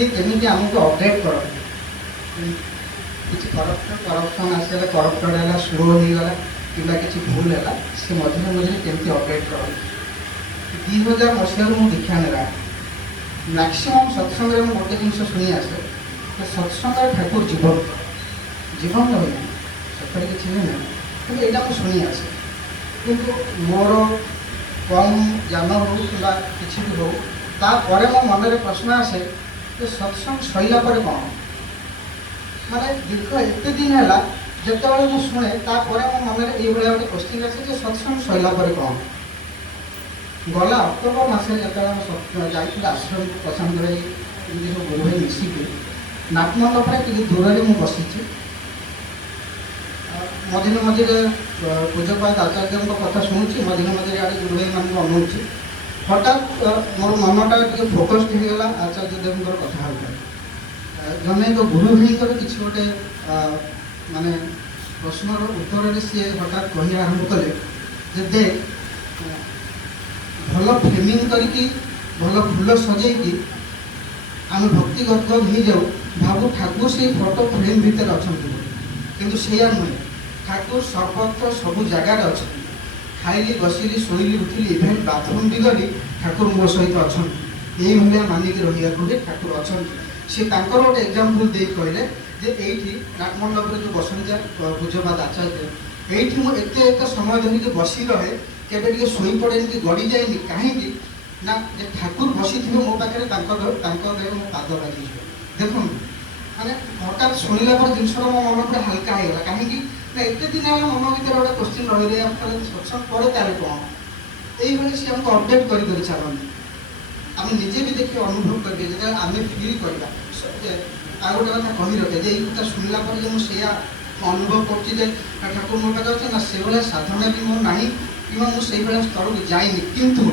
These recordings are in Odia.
सी केमी आमको अपडेट कर किसी करप्शन आसला करप्टेड है स्लो हो गला कि किसी भूल है सी मझे मझे केमी अपडेट कर 2000 मसीह मुझे दीक्षा नेला मैक्सीम सत्संग में गोटे जिन शुणी आसे सत्संग ठाकुर जीवन जीवन रही सतरे किसी भी ना कि यहाँ मुझे शुणी आसे कि मोर कम ज्ञान हो कि भी हो तापर मो मन में प्रश्न आसे कि सत्संग सैला पर कौन माने दीर्घ एत दिन है जिते मुझे शुणे तापर मो मन में ये गोटे क्वेश्चन आसे कि सत्संग सैला पर कौन गला अक्टोबर मसरे जो जाइए आश्रम प्रशांत भाई सब गुरु भाई मिसिकी नाटमंडप टे दूर में मुझे बसी मझे मझे पूजपात आचार्य कथा शुणुची मझे मझे आड़े गुरु भाई मान अनौची हठात मोर मनटा टे फोकस्ड होगा आचार्य देव कथा जन एक गुरु भाई किसी गोटे माने प्रश्नर उत्तर सी हठात कही आरंभ कले देख भल फ्रेमिंग करके भल फूल सजैकी आम भक्ति गदगद हो जाऊ भावु ठाकुर से फोटो फ्रेम भितर अच्छा किंतु से नुहे ठाकुर सर्वत्र सबू जगार अच्छा खाइली बसिली शोली उठिली इभेन बाथरूम भी गली ठाकुर मो सहित अच्छा यही भाया मानिक रही ठाकुर अच्छा सी गोटे एग्जाम्पल दे कहले जे ये नाटमंडप जो बसंत पूजपात आचार्य ये मुझे एत समय धरिक बसी रहे केबे टिके सोई पड़े कि गड़ी जाए कहीं ना ठाकुर बसी थे मो पाखे देह मो पाद बाजी देखो माने हठात शुणिला पर जिन मो मन पूरा हल्का होगा कहीं ना एत दिन है मन भर गोटे क्वेश्चन रही सत्संग पर तार कौन ये सी आमको अपडेट कर चलती आम निजे भी देखिए अनुभव करेंगे जो आम फिल करवा आ गोटे कथा कही रखे ये कथा शुणिला पर मुझे अनुभव कर ठाकुर मो पाखे अच्छे ना से भाया साधना भी मोर ना कि मुझे भाया स्तर को जाइनि किंतु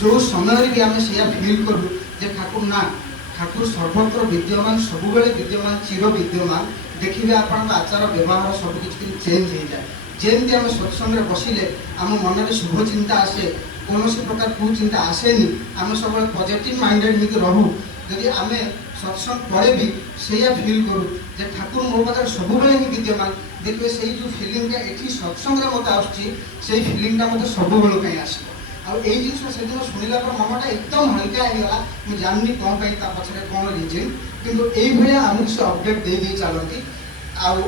जो समय भी आम से फिल करूँ जे ठाकुर ना ठाकुर सर्वत्र विद्यमान सबुबले विद्यमान चिर विद्यमान देखिए आपण आचार व्यवहार सबकि चेंज हो जाए जमी आम सत्संग बसिले आम मन में शुभ चिंता आसे कौन प्रकार कुचिंता आसेनी आम सब पॉजिटिव माइंडेड होकर रहू जदि आम सत्संग पर भी से फिल करूँ जे ठाकुर मो पाखे सबुबले ही विद्यमान देखिए से जो फिलिंगटा ये सत्संग मत आसे फिलिंगटा मत सब कहीं आसो आई जिन से दिन शुणिला मनटा एकदम हल्का होगा मुझे जाननी कौन पाई पछे कौन रिजन किंतु ये आमको से अपडेट दे दी चलती आउ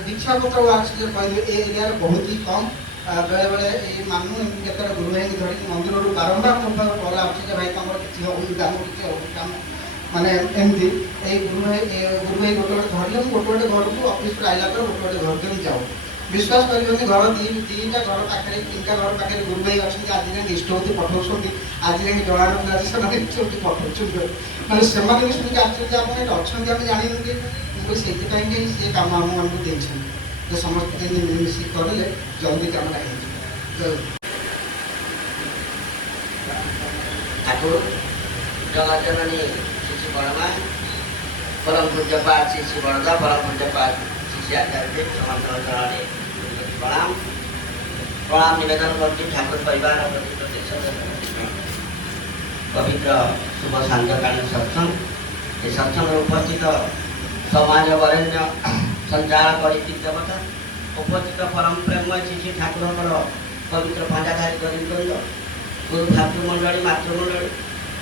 दीक्षा पत्र आज कहले ए एरिया बहुत ही कम बेले बेले ये मानू एमती केत गुरु भाई धरिक मंदिर बारंबार तुम कल आगे भाई तुम किसी होनी काम किसी काम माने एमती गुरु भाई गोटे गोटे धरले गोटे गोटे घर को ऑफिस आइला गोटे गोटे घर के जाऊ विश्वास करेंगे घर दीटा घर पाखे तीनटा घर पाखे गुरु भाई अच्छे आज जाए इष्टवती पठाऊँ आज जाए जड़ा ना इष्टवती पठाऊँ मैंने से शुणी आश्चर्य आप अच्छा आम जानी कि से सी कम आमको देखते तो समस्त मिलमिशी करें जल्दी कम ठाकुर जगत जननी शिशु बड़मा परम पूज्यपाठ शिशु बड़दा परम पूज्यपाठ शिशु आचार्य समस्त चरणे प्रणाम प्रणाम निवेदन करती ठाकुर परिवार पवित्र शुभ सांध्यकालीन सत्संग ये सत्संग उपस्थित समाज वरेण्य संचालक रीति देवता उपस्थित परम प्रेममय शिशु ठाकुर पवित्र पांजाधारी गरीब गुरु भातृ मंडली मातृमंडली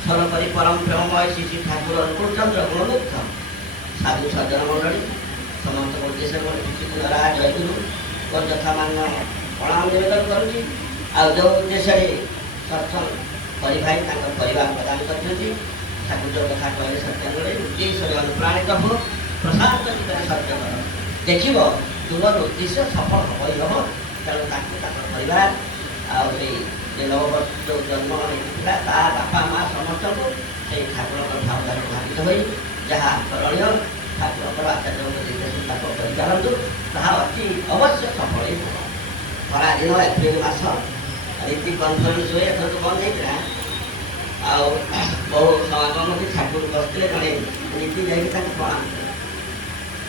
सर्वपरि परम प्रेममय शिशु ठाकुर अनुकूलचंद्र गुणमुक्त साधु सज्जन मंडली समस्त उद्देश्य शिशु द्वारा जय गुरु और यथामान्य प्रणाम निवेदन करुँच आ जो उद्देश्य सत्संग करी भाई परिवार प्रदान करते ठाकुर जो कथा कहले सत्य उद्देश्य अनुप्राणित हो प्रसाद सत्य देख दूर उद्देश्य सफल हम हम तेणु परिवार नववर्ष जो जन्म होता बापा माँ समस्त को ठाकुर भावधार भावित हो जहाँ करणीय ठाकुर आचार्य निर्देश चलतु ताहा अति अवश्य सफल खरा दिन एप्रिल मास रीति कन्फरेन्स हुए एथर तो बंद होता बहु समागम भी ठाकुर बसते जड़े रीति जाकि प्रणाम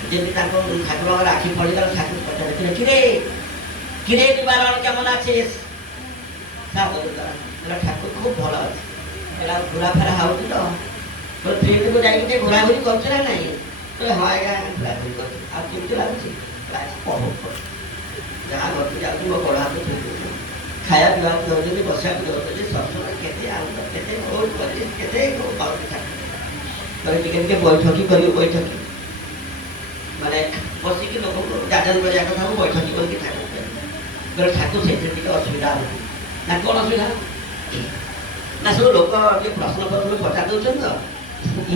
जमी ठाकुर आखि पड़गला ठाकुर पचारे किरे किरे बारण केमन आछे ठाकुर खूब भल अच्छे घूरा फेरा हो तो ଫିଲ୍ଡକୁ ଯାଇକି ଟିକେ ଘୋରାଘୁରି କରୁଛୁ ନା ନାହିଁ? କହିଲେ ହଁ ଆଜ୍ଞା ଘୋରାଘୁରି କରୁଛୁ। ଆଉ କେମିତି ଲାଗୁଛି? ଯାହା ଘରକୁ ଯାଉଛି ମୋ ଗୋଡ଼ ହାତ ଛୁଇଁଦେଉଛି, ଖାଇବା ପିଇବାକୁ ଦେଉଛନ୍ତି, ବସିବାକୁ ଦେଉଛନ୍ତି, ସତ୍ସଙ୍ଗ କେତେ ଆନନ୍ଦ, କେତେ ଭୋଟ କରି କେତେ ପାଉଛି ଠାକୁର। କହିଲେ ଟିକେ ଟିକେ ବୈଠକି କରିବୁ, ବୈଠକି ମାନେ ବସିକି ଲୋକଙ୍କୁ ଯାଜନ କରିବା କଥାକୁ ବୈଠକି କରିକି ଠାକୁର କହିଲେ ଠାକୁର ସେଇଥିରେ ଟିକେ ଅସୁବିଧା ହେଉଛି। ନା କ'ଣ ଅସୁବିଧା? ନା ସବୁ ଲୋକ ଟିକେ ପ୍ରଶ୍ନ ପଚାରି ଦେଉଛନ୍ତି ତ,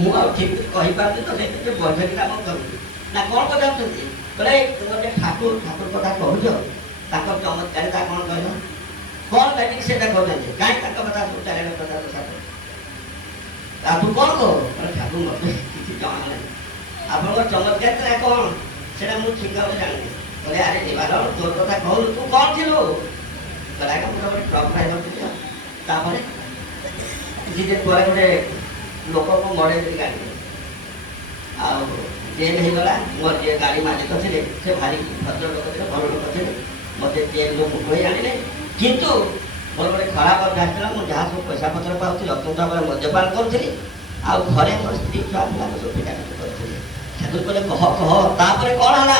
ମୁଁ ଆଉ ଠିକ୍ କହିପାରୁନି ତ, ସେଇଥିରେ ବୈଠକି କାମ କରୁଛି। ନା କ'ଣ ପଚାରୁଛନ୍ତି? କହିଲେ ତୁମେ ଠାକୁର ଠାକୁର କଥା କହୁଛ, ତାଙ୍କ ଚମତ୍କାରିତା କ'ଣ କହିଲ? କ'ଣ ଲାଗିକି ସେଇଟା କହୁଛନ୍ତି? କାହିଁ ତାଙ୍କ କଥା ସବୁ ଚାରିଆଡ଼େ କଥା ଠାକୁର ଆଉ ତୁ କ'ଣ କହୁ? ଠାକୁର ମୋତେ କିଛି ଜଣା ନାହିଁ, ଆପଣଙ୍କ ଚମତ୍କାରିତା କ'ଣ ସେଇଟା ମୁଁ ଠିକ୍ ଭାବରେ ଜାଣିନି। କହିଲେ ଆରେ ନିବାରଣ ତୋର କଥା କହୁନୁ, ତୁ କ'ଣ ଥିଲୁ? କହିଲେ ଆଜ୍ଞା ମୁଁ ଗୋଟେ ଟ୍ରକ୍ ଡ୍ରାଇଭର ଥିଲି। ତାପରେ କିଛି ଦିନ ପରେ ଗୋଟେ ଲୋକକୁ ମଡ଼େଇ ଦେଲି ଗାଡ଼ି, ଆଉ ଜେଲ୍ ହେଇଗଲା। ମୋର ଯିଏ ଗାଡ଼ି ମାଲିକ ଥିଲେ ସେ ଭାରି ଭଦ୍ର ଲୋକ ଥିଲେ, ଭଲ ଲୋକ ଥିଲେ, ମୋତେ ଜେଲ୍ରୁ ମୁକୁଳେଇ ଆଣିଲେ। କିନ୍ତୁ ମୋର ଗୋଟେ ଖରାପ ଅଭ୍ୟାସ ଥିଲା, ମୁଁ ଯାହା ସବୁ ପଇସା ପତ୍ର ପାଉଥିଲି ଅତ୍ୟନ୍ତ ଭାବରେ ମଦ୍ୟପାନ କରୁଥିଲି, ଆଉ ଘରେ ମୋର ସ୍ତ୍ରୀ ଛୁଆ ପିଲାଙ୍କୁ ସବୁ ପିଟାପିଟି କରୁଥିଲି। ଠାକୁର କହିଲେ କହ କହ ତାପରେ କ'ଣ ହେଲା?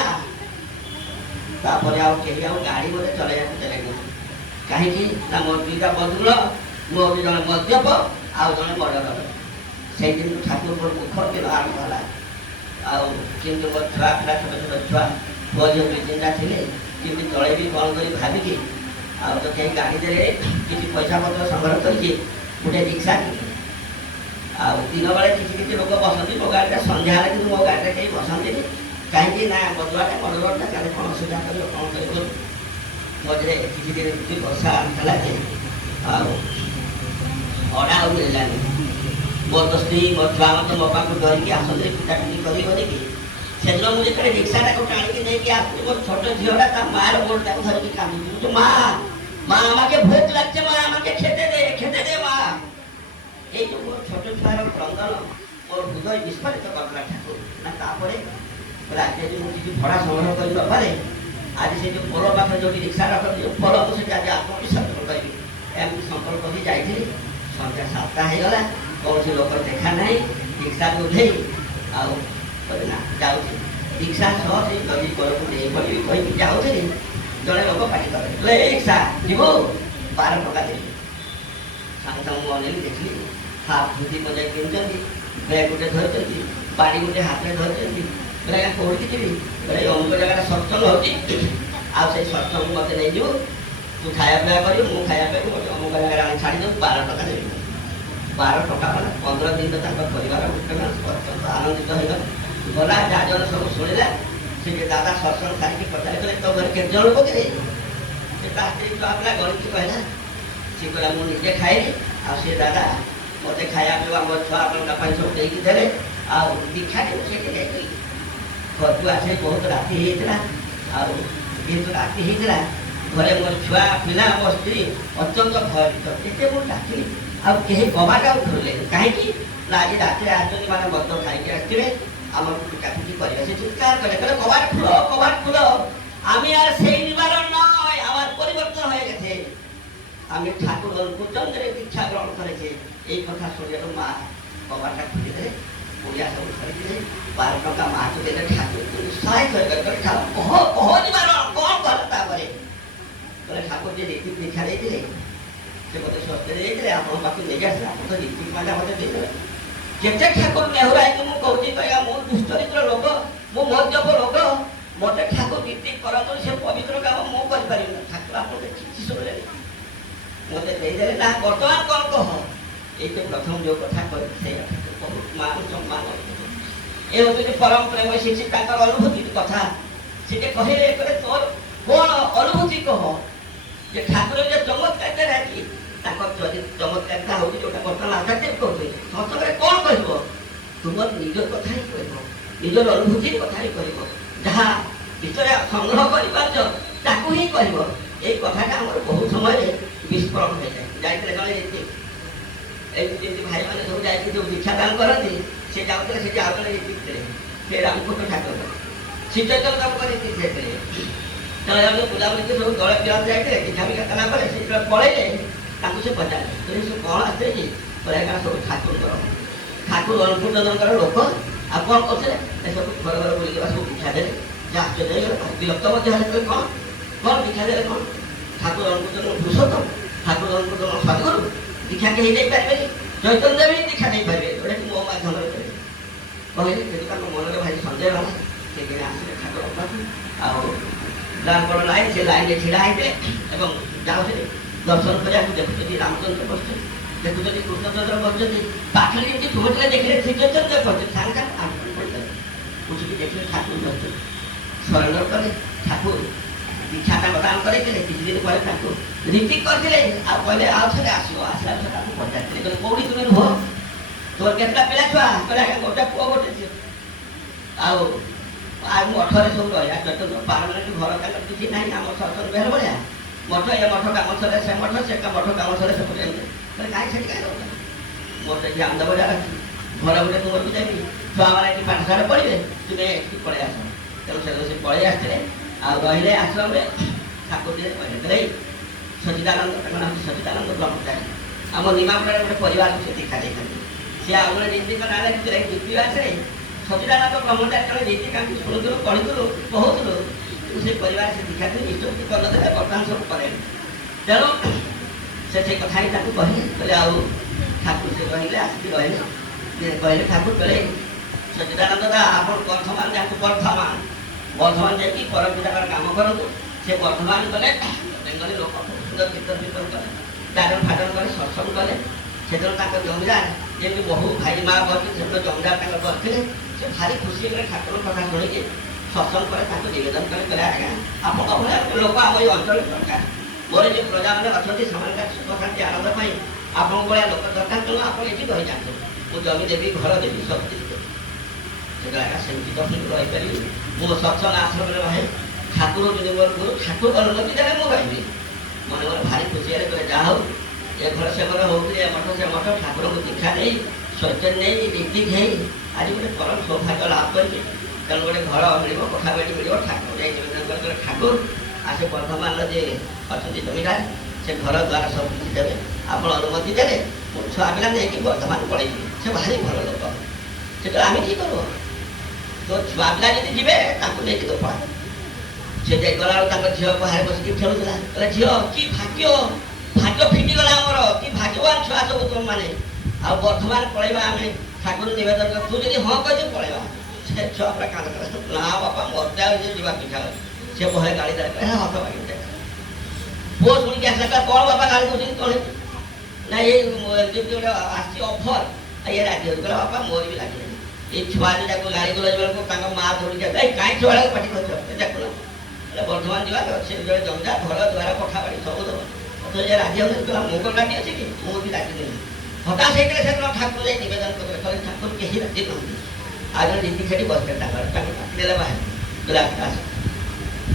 ତାପରେ ଆଉ କେହି ଆଉ ଗାଡ଼ି ମୋତେ ଚଲେଇବାକୁ ଦେଲେନି। କାହିଁକି? ନା ମୋର ଦୁଇଟା ବନ୍ଧୁର, ମୋର ଜଣେ ମଦ୍ୟପ ଆଉ ଜଣେ ମର୍ଡରର। ସେଇଦିନଠୁ ଠାକୁରଙ୍କର ମୁଖ ଦିନ ଆରମ୍ଭ ହେଲା। ଆଉ କିନ୍ତୁ ମୋ ଛୁଆ ପିଲା ଛୋଟ ଛୋଟ ଛୁଆ ପୁଅ ଝିଅ ଦୁଇ ତିନିଟା ଥିଲେ, କେମିତି ଚଳେଇବି କ'ଣ କରି ଭାବିକି ଆଉ ତ କେହି ଗାଡ଼ି ଦେଲେ କିଛି ପଇସା ପତ୍ର ସଂଗ୍ରହ କରିକି ଗୋଟେ ରିକ୍ସା କିଣିଲି। ଆଉ ଦିନ ବେଳେ କିଛି କିଛି ଲୋକ ବସନ୍ତି ମୋ ଗାଡ଼ିରେ, ସନ୍ଧ୍ୟା ହେଲେ କିନ୍ତୁ ମୋ ଗାଡ଼ିରେ କେହି ବସନ୍ତିନି। କାହିଁକି? ନା ମଦୁଆଟା ମର୍ଡରଟା କାଳେ କ'ଣ ଅସୁବିଧା କରିବ, କ'ଣ କରିବ। ମଝିରେ କିଛି ଦିନ ଏମିତି ବର୍ଷା ହେଲା ଯେ ଆଉ ଅଡ଼ା ଆଉ ମିଳିଲାନି। ମୋ ତ ସ୍ତ୍ରୀ ମୋ ଛୁଆ ମୋତେ ମୋ ପାଖକୁ ଧରିକି ଆସନ୍ତି ପିଟାପିଟି କରିକି। ସେଦିନ ମୁଁ ଯେତେବେଳେ ରିକ୍ସାଟାକୁ ଟାଣିକି ନେଇକି ଆସୁଛି, ମୋ ଛୋଟ ଝିଅଟା ତା ମାଆର ଗୋଡ଼ଟାକୁ ଧରିକି କାନ୍ଦୁଛି, ମା মা আমাকে ভোক লাগছে, মা আমাকে খেতে দে মা। এই যে মোর ছোট ছুয়ার ক্রন্দন মোর হৃদয় বিস্ফোরিত করলা ঠাকুর। না তারপরে আজকে যদি ମୁଁ କିଛି ଭଡ଼ା ସଂଗ୍ରହ କରି ନପାରେ, ଆଜି ସେ ଯେଉଁ ପୋଲ ପାଖରେ ଯେଉଁଠି ରିକ୍ସା ରଖନ୍ତି ଯେଉଁ ପୋଲ, ମୁଁ ସେଠି ଆଜି ଆତ୍ମବିସର୍ଜନ କରିବି ଏମିତି ସଂକଳ୍ପ କରି ଯାଇଥିଲି। ସନ୍ଧ୍ୟା 7ଟା ହେଇଗଲା, କୌଣସି ଲୋକ ଦେଖା ନାହିଁ। ରିକ୍ସାକୁ ଓହ୍ଲେଇ ଆଉ କହିଲି ନା ଯାଉଛି, ରିକ୍ସା ସହ ସେଇ ନଦୀ ପୋଲକୁ ନେଇ ପଡ଼ିବି କହିକି ଯାଉଥିଲି। ଜଣେ ଲୋକ ପାଟି କଲେ, ରିକ୍ସା ଯିବୁ 12 ଟଙ୍କା ଦେବି। ସାଙ୍ଗେ ସାଙ୍ଗେ ମୁଁ ଅନେଇଲି, ଦେଖିଲି ହାଫ୍ ଧୋତି ପଞ୍ଜାବୀ ପିନ୍ଧୁଛନ୍ତି, ବ୍ୟାଗ୍ ଗୋଟେ ଧରିଛନ୍ତି, ବାଡ଼ି ଗୋଟେ ହାତରେ ଧରିଛନ୍ତି। ବୋଲେ ଆଜ୍ଞା କୋଉଠିକି ଯିବି? ବୋଲେ ଅମୁକ ଜାଗାରେ ସତ୍ସଙ୍ଗ ହେଉଛି, ଆଉ ସେଇ ସତ୍ସଙ୍ଗ ମୋତେ ନେଇଯିବୁ, ତୁ ଖାଇବା ପିଇବା କରିବୁ, ମୁଁ ଖାଇବା ପିଇବୁ, ମୋତେ ଅମୁକ ଜାଗାରେ ଆଣି ଛାଡ଼ି ଦେବୁ, 12 ଟଙ୍କା ଦେବି। 12 ଟଙ୍କା ମାନେ 15 ଦିନ ତାଙ୍କ ପରିବାର ଅତ୍ୟନ୍ତ ଆନନ୍ଦିତ ହେଇଗଲେ। ଗଲା ଯାଜନ ସବୁ ଶୁଣିଲା। ସେ ଯେ ଦାଦା ସତ୍ସଙ୍ଗ ସାରିକି ପଚାରି କଲେ ତୋ ଘରେ କେତେ ଜଣ ଲୋକ ଥିଲେ? ସେ ତା ସ୍ତ୍ରୀ ଛୁଆ ପିଲା ଗଣିକି କହିଲା। ସିଏ କହିଲା ମୁଁ ନିଜେ ଖାଇଲି, ଆଉ ସେ ଦାଦା ମୋତେ ଖାଇବା ପିଇବା ମୋ ଛୁଆ ଆପଣଙ୍କ ପାଇଁ ସବୁ ଦେଇକି ଦେଲେ। ଆଉ ଦୀକ୍ଷାଟି ମୁଁ ସେଠି ଯାଇଥିଲି। ଘରକୁ ଆସି ବହୁତ ରାତି ହେଇଯାଇଥିଲା। ଆଉ ଯେହେତୁ ରାତି ହେଇଥିଲା, ଘରେ ମୋର ଛୁଆ ପିଲା ମୋ ସ୍ତ୍ରୀ ଅତ୍ୟନ୍ତ ଭୟଭୀତ। କେତେ ମୁଁ ଡାକିଲି, ଆଉ କେହି କବାଟ ଆଉ ଖୋଲିଲେନି। କାହିଁକି? ନା ଆଜି ରାତିରେ ଆସିଛନ୍ତି ମାନେ ମଦ ଖାଇକି ଆସିଥିବେ, আমাকে পিটাপিটি করে। সে চিৎকার করে কবাট খুলো, কবাট খুলো, আমি আর সেই নিবারণ নয়, আমার পরিবর্তন হয়ে গেছে, আমি ঠাকুর অনুকূলচন্দ্রের দীক্ষা গ্রহণ করেছি। এই কথা শুনে তো মা কবাটটা খুলে দেয়, পড়িয়া সব ধরে দিলে। 12 টଙ୍କା মাকে দেলে, ঠাকুর উৎসাহিত হয়ে গেল। কহ কহ নিবারণ কଣ কଲ? তাପରେ କହିଲେ ଠାକୁର ଯେ ରୀତି ଦୀକ୍ଷା ଦେଇଥିଲେ ସେ ମୋତେ ସ୍ୱସ୍ତି ଦେଇଥିଲେ, ଆପଣଙ୍କ ପାଖକୁ ନେଇକି ଆସିଲେ, ଆପଣ ତ ରୀତି ମାନେ ମୋତେ ଦେଇଦେଲେ। କେତେ ଠାକୁର ନେହୁରାଇକି ମୁଁ କହୁଛି, କହିବା ମୁଁ ଦୁଷ୍ଟରିତ୍ର ଲୋକ, ମୁଁ ମଦ୍ୟପ ଲୋକ, ମୋତେ ଠାକୁର ନୀତି କରନ୍ତୁ, ସେ ପବିତ୍ର କାମ ମୁଁ କରିପାରିବି ନା। ଠାକୁର ଆପଣଙ୍କୁ କିଛି ଶୁଣିଲେନି, ମୋତେ ଦେଇଦେଲେ। ନା ବର୍ତ୍ତମାନ କ'ଣ କହ? ଏଇ ତ ପ୍ରଥମ ଯେଉଁ କଥା କହିଲି ସେଇଆ ବହୁତ ମାନ ସମ୍ମାନ। ଏ ହେଉଛି ପରମ ପ୍ରେମ ଶିଶି ତାଙ୍କର ଅନୁଭୂତି କଥା। ସେ ଯେ କହିଲେ ତୋର କ'ଣ ଅନୁଭୂତି କହ, ଯେ ଠାକୁର ଯେ ଚମତ୍କାର ରାଜି ତାଙ୍କ ଚମତ୍କାରିତା ହେଉଛି ଯେଉଁଟା ବର୍ତ୍ତମାନ ଆଧ୍ୟାତ୍ମିକ କହୁଛି। ସତ୍ସଙ୍ଗରେ କ'ଣ କହିବ? ତୁମର ନିଜ କଥା ହିଁ କହିବ, ନିଜର ଅନୁଭୂତି କଥା ହିଁ କହିବ, ଯାହା ଭିତରେ ସଂଗ୍ରହ କରିପାରୁଛ ତାକୁ ହିଁ କହିବ। ଏଇ କଥାଟା ଆମର ବହୁତ ସମୟରେ ବିସ୍ଫୋରଣ ହୋଇଯାଏ। ଯାଇଥିଲେ ଜଣେ ଏମିତି ଯେମିତି ଭାଇମାନେ ସବୁ ଯାଇକି ଯେଉଁ ଦୀକ୍ଷା ଦାନ କରନ୍ତି, ସେ ଯାଉଥିଲେ ସେଠି ଆଉ ଜଣେ ରୀତି ଥିଲେ, ସେ ରାମକୃଷ୍ଣ ଠାକୁର ଶୀତଚନ୍ଦ୍ର ତାଙ୍କୁ ରୀତି ଯାଇଥିଲେ। ତେଣୁ ବୁଲାବୁଲି ସବୁ ଦଳ ପିଲାଙ୍କୁ ଯାଇଥିଲେ, ଦୀକ୍ଷା ବିକ୍ଷା କଲା ପରେ ସେ ଯେତେବେଳେ ପଳେଇଲେ ତାଙ୍କୁ ସେ ପଚାରିଲେ ସେ କ'ଣ ଆସିଥିଲେ କି? କହିଲେ ସବୁ ଠାକୁରଙ୍କର ଠାକୁର ଅନୁକୂଳଙ୍କର ଲୋକ ଆଉ କ'ଣ କରୁଥିଲେ ଏସବୁ ଘର ଘର ବୁଲିକି ସବୁ ଦୀକ୍ଷା ଦେଲେ ଯେ ଆଶ୍ଚର୍ଯ୍ୟ ହେଇଗଲେ ବିରକ୍ତ ମଧ୍ୟ ହେଲେ କ'ଣ କ'ଣ ଦୀକ୍ଷା ଦେଲେ କ'ଣ ଠାକୁର ଅନୁକୂଳ ପୁରୁଷୋତ୍ତମ ଠାକୁର ଅନୁକୂଳ ସଦ୍ଗୁରୁ ଦୀକ୍ଷା କେହି ଦେଇପାରିବେନି ଚୈତନ୍ୟ ଦେବ ଦୀକ୍ଷା ଦେଇପାରିବେ ଯୋଉଟାକି ମୋ ମାଧ୍ୟମରେ ଦେବେ କହିଲେ କିନ୍ତୁ ତାଙ୍କ ମନରେ ଭାରି ସନ୍ଦେହ ହେଲା ସେ ଦିନେ ଆସିଲେ ଠାକୁର ପାଖକୁ ଆଉ ବିରାଟ ବଡ଼ ଲାଇନ୍ ସେ ଲାଇନ୍ରେ ଛିଡ଼ା ହେଇଥିଲେ ଏବଂ ଯାଉଥିଲେ ଦର୍ଶନ କରିବାକୁ ଦେଖୁଛନ୍ତି ରାମଚନ୍ଦ୍ର ବସିଛନ୍ତି ଦେଖୁଛନ୍ତି କୃଷ୍ଣଚନ୍ଦ୍ର ବସିଛନ୍ତି ପାଖରେ ଯେମିତି ଠୁମଠିକା ଦେଖିଲେ ଶ୍ରୀଚୈତନ୍ୟ ବସିଛନ୍ତି ସାଙ୍ଗେ ସାଙ୍ଗେ ଉଠିକି ଦେଖିଲେ ଠାକୁର ବସିଛନ୍ତି ସରେଣ୍ଡର କଲେ ଠାକୁର ଦୀକ୍ଷା ତାଙ୍କ ଦାନ କରେଇଥିଲେ କିଛି ଦିନ ପରେ ତାଙ୍କୁ ରୀତି କରିଥିଲେ ଆଉ କହିଲେ ଆଉ ଥରେ ଆସିବ ଆସିଲା ଥରେ ତାଙ୍କୁ ପଚାରିଥିଲେ କହିଲେ କୋଉଠି ତୁମେ ରୁହ ତୋର କେତେଟା ପିଲା ଛୁଆ କହିଲେ ଆଜ୍ଞା ଗୋଟେ ପୁଅ ଗୋଟେ ଝିଅ ଆଉ ମଠରେ ସବୁ ରହିଲା ଚୈତନ୍ୟ ପାରମାନେଣ୍ଟ ଘର ତାଙ୍କର କିଛି ନାହିଁ ଆମ ସତ୍ସଙ୍ଗ ବେହେର ଭଳିଆ ମଠ ଏ ମଠ କାମ ସରେ ସେ ମଠ ମଠ କାମ ସରେ ସେପଟେ କହିଲେ କାହିଁ ସେଠି କାହିଁ ରହୁଛ ମୋର ସେଠି ଆନନ୍ଦ ବଜାର ଅଛି ଘର ଗୋଟେ ତୁମକୁ ଦେବି ଛୁଆମାନେ ଏଠି ପାଠଶାଳ ପଢ଼ିବେ ତୁମେ ଏଠି ପଳେଇ ଆସ ତେଣୁ ସେ ପଳେଇ ଆସିଥିଲେ ଆଉ ରହିଲେ ଆଶ୍ରମରେ ଠାକୁର କହିଲେ ସଚିଦାନନ୍ଦ ତାଙ୍କ ନାମ ସଚିଦାନନ୍ଦ ବ୍ରହ୍ମଚାରୀ ଆମ ନିମାପଡ଼ାରେ ଗୋଟେ ପରିବାରକୁ ସେ ଦୀକ୍ଷା ଦେଇଥାନ୍ତି ସେ ଆଉ ଗୋଟେ ନୀତିଙ୍କ ନାଁରେ ଦ୍ୱିତୀୟ ସଚିଦାନନ୍ଦ ବ୍ରହ୍ମଚାରୀ ଜଣେ ନୀତିକାନ୍ତି ଶୁଣୁଥିଲୁ ପଢ଼ିଥିଲୁ କହୁଥିଲୁ ସେ ପରିବାର ସେ ଦୀକ୍ଷା ଦେଇ ନିଷ୍ପତ୍ତି କରିନଥିଲେ ବର୍ତ୍ତମାନ ସବୁ କରେ ତେଣୁ ସେ କଥା ହିଁ ତାଙ୍କୁ କହିଲେ ଆଉ ଠାକୁର ସେ ରହିଲେ ଆସିକି ରହିଲେ କହିଲେ ଠାକୁର କହିଲେ ସଚିଦାନନ୍ଦ ଦା ଆପଣ ବର୍ତ୍ତମାନ ଯାଆନ୍ତୁ ବର୍ତ୍ତମାନ ଯାଇକି ପରପିତାଙ୍କର କାମ କରନ୍ତୁ ସେ ବର୍ତ୍ତମାନ କଲେ ବେଙ୍ଗଲୀ ଲୋକ ସୁନ୍ଦର କୀର୍ତ୍ତନ କଲେ ଗାର୍ଡନ ଫାର୍ଡନ କଲେ ସତ୍ସଙ୍ଗ କଲେ ସେଦିନ ତାଙ୍କ ଜମିଦାର ଯେମିତି ବହୁ ଭାଇ ମା ବସି ସେଦିନ ଜମିଦାର ତାଙ୍କର କରିଥିଲେ ସେ ଭାରି ଖୁସି ହେଇଗଲେ ଠାକୁରଙ୍କ କଥା ଶୁଣିକି ସତ୍ସଙ୍ଗ ପରେ ତାଙ୍କୁ ନିବେଦନ କଲେ ଆଜ୍ଞା ଆପଣଙ୍କ ଭଳିଆ ଲୋକ ଆମ ଏଇ ଅଞ୍ଚଳରେ ଦରକାର ମୋର ଯେ ପ୍ରଜାମାନେ ଅଛନ୍ତି ସେମାନଙ୍କ ସୁଖ ଶାନ୍ତି ଆନନ୍ଦ ପାଇଁ ଆପଣଙ୍କ ଭଳିଆ ଲୋକ ଦରକାର ତେଣୁ ଆପଣ ଏଠି ରହିଯାଆନ୍ତୁ ମୁଁ ଜମି ଦେବି ଘର ଦେବି ସବୁ ଦେବି ସେଟା ଆଜ୍ଞା ସେମିତି ତ ରହିପାରିବି ମୁଁ ସତ୍ସଙ୍ଗ ଆଶ୍ରମରେ ରହେ ଠାକୁର ଯଦି ମୋର ଗୁରୁ ଠାକୁର ଅନୁମତି ଦେଲେ ମୁଁ ରହିବି ମନେ ମନେ ଭାରି ଖୁସି ହେଲେ କହିଲେ ଯାହା ହଉ ଏ ଘର ସେ ଘର ହଉଥିଲେ ଏ ମଠ ସେ ମଠ ଠାକୁରଙ୍କୁ ଦୀକ୍ଷା ନେଇ ଚୈତନ୍ୟ ନେଇ ନୀତି ହେଇ ଆଜି ଗୋଟେ ପରମ ସୌଭାଗ୍ୟ ଲାଭ କରିଛି ତେଣୁ ଗୋଟେ ଘର ମିଳିବ କୋଠା ବାଡ଼ି ମିଳିବ ଠାକୁର ଯାଇ ନିବେଦନ କରି ଠାକୁର ଆଉ ସେ ବର୍ତ୍ତମାନର ଯେ ଅଛନ୍ତି ଜମିଦାର ସେ ଘର ଦ୍ୱାରା ସବୁ କିଛି ଦେବେ ଆପଣ ଅନୁମତି ଦେଲେ ମୁଁ ଛୁଆ ପିଲା ନେଇକି ବର୍ତ୍ତମାନ ପଳେଇଯିବି ସେ ଭାରି ଭଲ ଲୋକ ସେଟା ଆମେ କି କରିବୁ ତ ଛୁଆ ପିଲା ଯଦି ଯିବେ ତାଙ୍କୁ ନେଇକି ତ ପଳା ସେ ଯାଇ ଗଲାବେଳକୁ ତାଙ୍କ ଝିଅ ବାହାରେ ବସିକି ଖେଳୁଥିଲା କହିଲେ ଝିଅ କି ଭାଗ୍ୟ ଫିଟିଗଲା ଆମର କି ଭାଗ୍ୟବାନ ଛୁଆ ସବୁ ତୁମମାନେ ଆଉ ବର୍ତ୍ତମାନ ପଳେଇବା ଆମେ ଠାକୁର ନିବେଦନ କର ତୁ ଯଦି ହଁ କହିଛୁ ପଳେଇବା ସେ ଛୁଆ ପୁରା କାନ୍ଦ କଲା ନା ବାପା ମତେ ଆଉ ଯିବାକୁ ଇଚ୍ଛା ହଉଛି ସେ ବହେ ଗାଳି ଦେଲା ହତ ବାଗି ପୁଅ ଶୁଣିକି ଆସିଲା କ'ଣ ବାପା ଗାଳି ଦଉଛନ୍ତି କ'ଣ ନା ଏଇ ଯେମିତି ଗୋଟେ ଆସିଛି ଅଫର ଇଏ ରାଜି ହଉଛି କହିଲା ବାପା ମୋର ବି ଲାଗିଲାନି ଏଇ ଛୁଆ ଯାକୁ ଗାଳି ଗୁଲାଜ ବେଳକୁ ତାଙ୍କ ମା ଧରିକି ଆସିଲା କାହିଁ ଛୁଆଟାକୁ ପାଟି କରୁଛ ଦେଖୁନ ହେଲେ ବର୍ତ୍ତମାନ ଯିବା ସେ ଜଣେ ଜମିଦାର ଘର ଦ୍ୱାର କୋଠା ବାଡ଼ି ସବୁ ଦେବ ଯେ ରାଜି ହଉଛନ୍ତି କହିଲା ମୁଁ କ'ଣ ରାଜି ଅଛି କି ମୁଁ ବି ରାଜି ନେବି ହଠାତ୍ ହେଇଥିଲେ ସେଦିନ ଠାକୁର ଯାଇ ନିବେଦନ କରିବେ କହିଲେ ଠାକୁର କେହି ରାଜି ନୁହନ୍ତି ଆଉ ଜଣେ ରୀତି ସେଠି ବସିଲେ ତାଙ୍କୁ କାଟି ଦେଲେ ବାହାରେ କହିଲେ ଆସ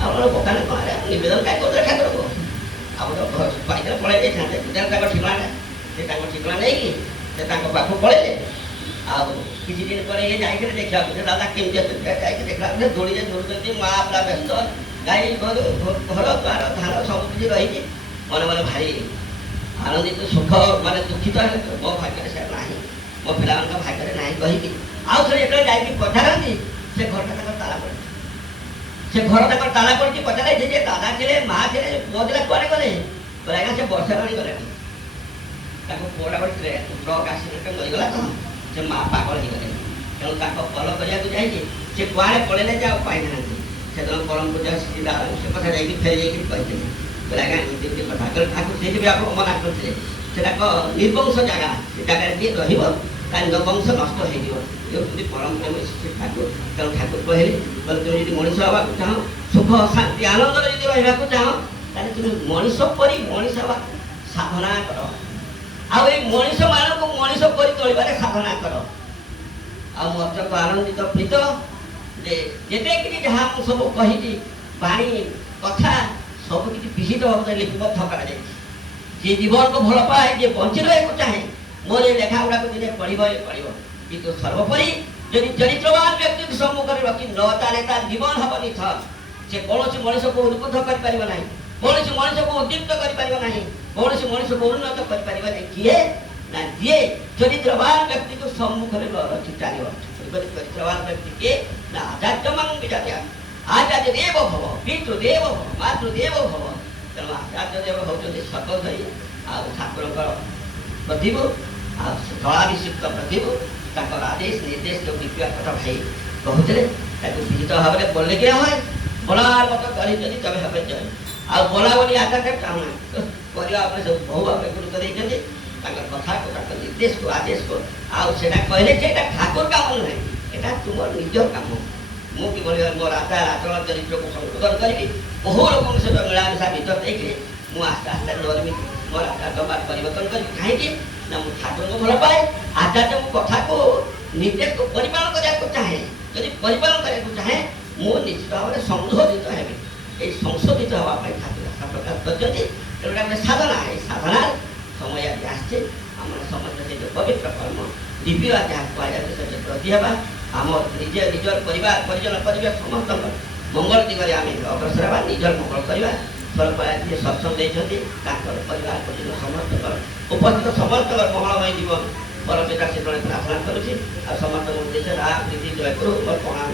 ଆମର ଦୋକାନ କ'ଣ ନିବେଦନ କାହିଁ କରୁଥିଲେ ଠାକୁରକୁ ଆମର ଘର ପାଇଥିଲେ ପଳେଇ ଯାଇଥାନ୍ତେ ତେଣୁ ତାଙ୍କ ଠିକଣା ସେ ତାଙ୍କ ଠିକଣା ନେଇକି ସେ ତାଙ୍କ ପାଖକୁ ପଳେଇଲେ ଆଉ କିଛି ଦିନ ପରେ ଇଏ ଯାଇଥିଲେ ଦେଖିବାକୁ ସେ ଦାଦା କେମିତି ଅଛନ୍ତି ଯାଇକି ଦେଖିଲା ଦୋଳିରେ ଧରୁଛନ୍ତି ମା ପୁରା ବ୍ୟସ୍ତ ଗାଈ ଘର ଦ୍ୱାର ଧାନ ସବୁ କିଛି ରହିଛି ମନେ ମନେ ଭାରି ଆନନ୍ଦିତ ସୁଖ ମାନେ ଦୁଃଖିତ ହେଲେ ମୋ ଭାଗ୍ୟରେ ସେ ନାହିଁ ମୋ ପିଲାମାନଙ୍କ ଭାଗ୍ୟରେ ନାହିଁ କହିକି ଆଉ ଥରେ ଯେତେବେଳେ ଯାଇକି ପଚାରନ୍ତି ସେ ଘରଟା ତାଙ୍କର ତାଲା ପଡ଼ିଛି ସେ ଘର ତାଙ୍କର ତାଲା ପଡ଼ିଛି ପଚାରେ ଯେ ଦାଦା ଥିଲେ ମା ଥିଲେ ପୁଅ ଥିଲା କୁଆଡ଼େ ଗଲେ କହିଲେ ଆଜ୍ଞା ସେ ବର୍ଷା ପାଣି ଗଲେଣି ତାଙ୍କ ପୁଅଟା ଗୋଟେ ଟ୍ରକ୍ ଆକ୍ସିଡେଣ୍ଟରେ ମରିଗଲା ତ ସେ ମା ପାଗଳ ହେଇଗଲେ ତେଣୁ ତାଙ୍କ ଭଲ କରିବାକୁ ଯାଇକି ସେ କୁଆଡ଼େ ପଳେଇଲେ ଯେ ଆଉ ପାଇନାହାନ୍ତି ସେଦିନ ପରମ ପୂଜା ସିଧା ସେ କଥା ଯାଇକି ଫେରି ଯାଇକି କହିଥିଲେ କହିଲେ ଆଜ୍ଞା ଏମିତି କଥା କହିଲେ ଠାକୁର ସେଇଠି ବି ଆପଣ ମନା କରିଥିଲେ ସେଟା ନିର୍ବଂଶ ଜାଗା ସେ ଜାଗାରେ ଯିଏ ରହିବ ତା ବଂଶ ନଷ୍ଟ ହେଇଯିବ ଏମିତି ପରମ ପ୍ରେମ ସେ ଠାକୁର ତେଣୁ ଠାକୁର କହିଲେ ତୁମେ ଯଦି ମଣିଷ ହେବାକୁ ଚାହଁ ସୁଖ ଶାନ୍ତି ଆନନ୍ଦରେ ଯଦି ରହିବାକୁ ଚାହଁ ତାହେଲେ ତୁମେ ମଣିଷ ପରି ମଣିଷ ହେବା ସାଧନା କର ଆଉ ଏଇ ମଣିଷମାନଙ୍କୁ ମଣିଷ କରି ତୋଳିବାରେ ସାଧନା କର ଆଉ ମତକୁ ଆନନ୍ଦିତ ପ୍ରୀତ ଯେ ଯେତେ କିଛି ଯାହା ମୁଁ ସବୁ କହିଛି ବାଣୀ କଥା ସବୁ କିଛି ବିହିତ ଭାବରେ ଲିପିବଦ୍ଧ କରାଯାଇଛି ଯିଏ ଜୀବନକୁ ଭଲ ପାଏ ଯିଏ ବଞ୍ଚି ରହିବାକୁ ଚାହେଁ ମୋର ଏ ଲେଖା ଗୁଡ଼ାକୁ ଦିନେ ପଢ଼ିବ କିନ୍ତୁ ସର୍ବୋପରି ଯଦି ଚରିତ୍ରବାନ ବ୍ୟକ୍ତିକୁ ସମ୍ମୁଖରେ ରଖି ନ ତାହେଲେ ତା ଜୀବନ ହେବ ନିଥର ସେ କୌଣସି ମଣିଷକୁ ଉଦ୍ବୁଦ୍ଧ କରିପାରିବ ନାହିଁ କୌଣସି ମଣିଷକୁ ଉଦ୍ଦୀପ୍ତ କରିପାରିବ ନାହିଁ କୌଣସି ମଣିଷକୁ ଉନ୍ନତ କରିପାରିବ ନାହିଁ କିଏ ନା ଯିଏ ଚରିତ୍ରବାନ ବ୍ୟକ୍ତିକୁ ସମ୍ମୁଖରେ ରଖି ଚାଲିବ। ଚରିତ୍ରବାନ ବ୍ୟକ୍ତି କିଏ? ନା ଆଚାର୍ଯ୍ୟମାନ ବିଜାତୀୟ ଆଚାର୍ଯ୍ୟ ଦେବ ଭବ, ପିତୃଦେବ ଭବ, ମାତୃଦେବ ଭବ। ତେଣୁ ଆଚାର୍ଯ୍ୟ ଦେବ ହେଉଛନ୍ତି ସର୍ବୋଦୟୀ ଆଉ ଠାକୁରଙ୍କର ପ୍ରତିଭୁ ଆଉ ଜଳାଭିଷିକ୍ତ ପ୍ରତିଭୁ। ତାଙ୍କର ଆଦେଶ ନିର୍ଦ୍ଦେଶ ଯେଉଁ ବିକିବା କଥା ଭାଇ କହୁଥିଲେ ତାକୁ ବିହିତ ଭାବରେ ବୋଲେ କି ହୁଏ ବୋଲାର ମତ କରିଛନ୍ତି ତବେ ଭାବେ ଜୟ। ଆଉ ବୋଲା ବୋଲି ଆଚାର୍ଯ୍ୟ ଚାହୁଁନାହାନ୍ତି କରିବା ଉପରେ ସବୁ ବହୁ ଭାବରେ ଗୁରୁତ୍ୱ ଦେଇଛନ୍ତି। ତାଙ୍କର କଥାକୁ ତାଙ୍କ ନିର୍ଦ୍ଦେଶକୁ ଆଦେଶକୁ ଆଉ ସେଟା କହିଲେ ଯେ ଏଇଟା ଠାକୁର କାମ ନୁହେଁ, ଏଇଟା ତୁମର ନିଜ କାମ। ମୁଁ କିଭଳି ମୋର ଆଚାର ଆଚରଣ ଚରିତ୍ରକୁ ସଂଶୋଧନ କରିବି, ବହୁ ଲୋକଙ୍କ ସହିତ ମିଳାମିଶା ଭିତରେ ଦେଇକି ମୁଁ ଆସ୍ତେ ଆସ୍ତେ ଧରିବି ମୋର ଆଚାର ବ୍ୟବହାର ପରିବର୍ତ୍ତନ କରିବି। କାହିଁକି ନା ମୁଁ ଠାକୁରଙ୍କୁ ଭଲ ପାଏ, ଆଚାର୍ଯ୍ୟଙ୍କ କଥାକୁ ନିର୍ଦ୍ଦେଶକୁ ପରିପାଳନ କରିବାକୁ ଚାହେଁ। ଯଦି ପରିପାଳନ କରିବାକୁ ଚାହେଁ ମୁଁ ନିଶ୍ଚିତ ଭାବରେ ସଂଶୋଧିତ ହେବି। এই সংশোধিত হওয়া ପାଇଁ ଠାକୁର ଆଶା ପ୍ରକାଶ କରିଛନ୍ତି। ତେଣୁ ଗୋଟେ ସାଧନା, এই ସାଧନାର ସମୟ ଆଜି ଆସିছে। ଆମର ସମସ୍ତେ ସେ ଯେଉଁ ପବିତ୍ର କର୍ମ ଦିବ୍ୟ ଯାହା କୁହାଯାଉଛି ସେ ପ୍ରତି ହେବା, ଆମ ନିଜର ପରିବାର ପରିଜନ ପରିବେଶ ସମସ୍ତଙ୍କ ମଙ୍ଗଳ ଦିଗରେ ଆମେ ଅଗ୍ରସର ହେବା, ନିଜର ମଙ୍ଗଳ କରିବା। ସ୍ୱରୂପ ଯିଏ ସତ୍ସଙ୍ଗ ଦେଇଛନ୍ତି ତାଙ୍କର ପରିବାର ପରିଜନ ସମସ୍ତଙ୍କର ଉପସ୍ଥିତ ସମସ୍ତଙ୍କର ମଙ୍ଗଳମୟ ଜୀବନ ପରପିତା ଶୀତଳେ ପ୍ରାର୍ଥନା କରୁଛି। ଆଉ ସମସ୍ତଙ୍କ ଉଦ୍ଦେଶ୍ୟରେ ରାମ ପ୍ରୀତି ଜୟ କରୁ ମୋର ପ୍ରଣାମ।